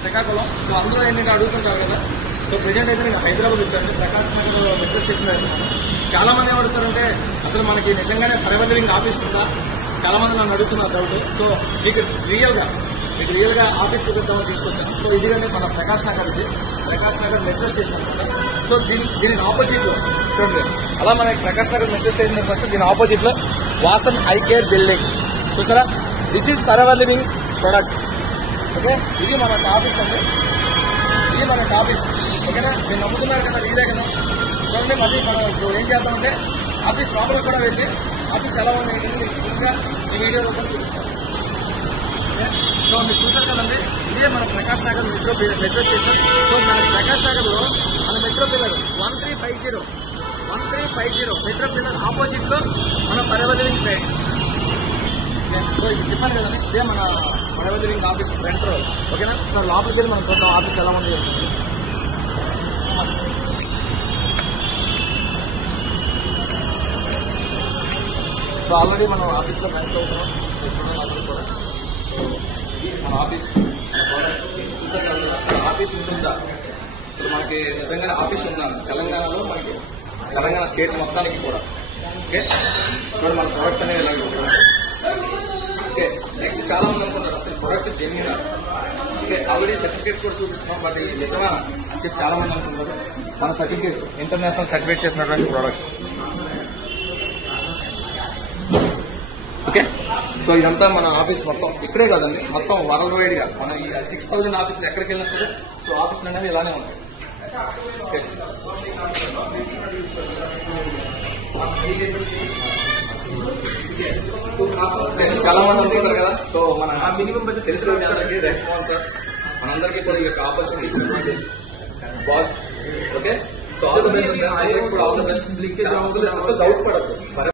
Srikakulam. So అందరూ ఏంటంటే అడుగుతుంటారు కదా. సో ప్రెజెంట్ అయితే నేను హైదరాబాద్ వచ్చాను, ప్రకాష్ నగర్ మెట్రో స్టేషన్ వెళ్తున్నాను. చాలా మంది ఏమడుగుతారంటే అసలు మనకి నిజంగానే ఫరెవర్ లివింగ్ ఆఫీస్ ఉందా, చాలా మంది నన్ను అడుగుతున్నారు డౌట్. సో మీకు రియల్గా ఆఫీస్ చూపిద్దామని తీసుకొచ్చాను. సో ఇది కానీ మన ప్రకాష్ నగర్, ఇది ప్రకాష్ నగర్ మెట్రో స్టేషన్ అనమాట. సో దీని ఆపోజిట్ లో చూడండి, అలా మనకి ప్రకాష్ నగర్ మెట్రో స్టేషన్ వస్తే దీని ఆపోజిట్ లో వాసన్ ఐ కేర్ బిల్డింగ్ చూసారా. This is forever living products. Okay, ఇది మన ఆఫీస్ అండి, ఇది మన ఆఫీస్. ఓకేనా, మీరు నమ్ముతున్నారు కదా, ఇదే కదా. చూడండి, మళ్ళీ మనం ఇప్పుడు ఏం చేద్దామంటే ఆఫీస్ లోపల కూడా వెళ్ళి ఆఫీస్ ఎలా ఉంది ఇంకా ఈ వీడియో రూపంలో చూపిస్తాం. సో మీరు చూసారు కదండి, ఇదే మన Prakash Nagar metro station. So మన ప్రకాష్ నగర్ లో మన metro pillar 1350 metro pillar opposite లో మన ఫరెవర్ లివింగ్ ఫ్రెండ్స్. సో ఇది చెప్పాను కదండి, ఇదే మన forever living office front road. ఓకేనా, సో లోపలికి వెళ్ళి మనం చూద్దాం ఆఫీస్ ఎలా ఉంది. సో ఆల్రెడీ మనం ఆఫీస్లో కనెక్ట్ అవుతున్నాం. సో చూడండి అందరూ కూడా మన ఆఫీస్ అసలు ఆఫీస్ ఉంటుందా, అసలు మనకి నిజంగానే ఆఫీస్ ఉందా తెలంగాణలో, మనకి తెలంగాణ స్టేట్ మొత్తానికి కూడా. ఓకే, ఇప్పుడు మన ప్రొడక్ట్స్ అనేవి ఇలాగే ఉంటాయి. ఓకే, నెక్స్ట్ చాలా మంది అనుకుంటారు అసలు ప్రొడక్ట్ జెన్యూనా. ఓకే, ఆల్రెడీ సర్టిఫికేట్స్ కూడా చూపిస్తున్నాం, బట్ ఇది నిజమా అని చెప్పి చాలా మంది అనుకుంటారు. మన సర్టిఫికేట్స్ ఇంటర్నేషనల్ సర్టిఫికేట్ చేసినటువంటి ప్రొడక్ట్స్. ఓకే, సో ఇదంతా మన ఆఫీస్ మొత్తం ఇక్కడే కాదండి, మొత్తం వరల్డ్ వైడ్ గా మన ఈ 6000 ఆఫీసులు ఎక్కడికి వెళ్ళినా సరే సో ఆఫీసులు అనేవి ఇలానే ఉంటాయి. చాలా మంది అనుకుంటారు కదా. సో మన మినిమం బడ్జెట్ తెలుసు కదా అందరికీ, రెస్పాన్సర్ మనందరికీ కూడా ఈ యొక్క ఆపర్చునిటీ ఇచ్చినటువంటి boss. Okay, so all the best, all the best. అసలు డౌట్ పడద్దు.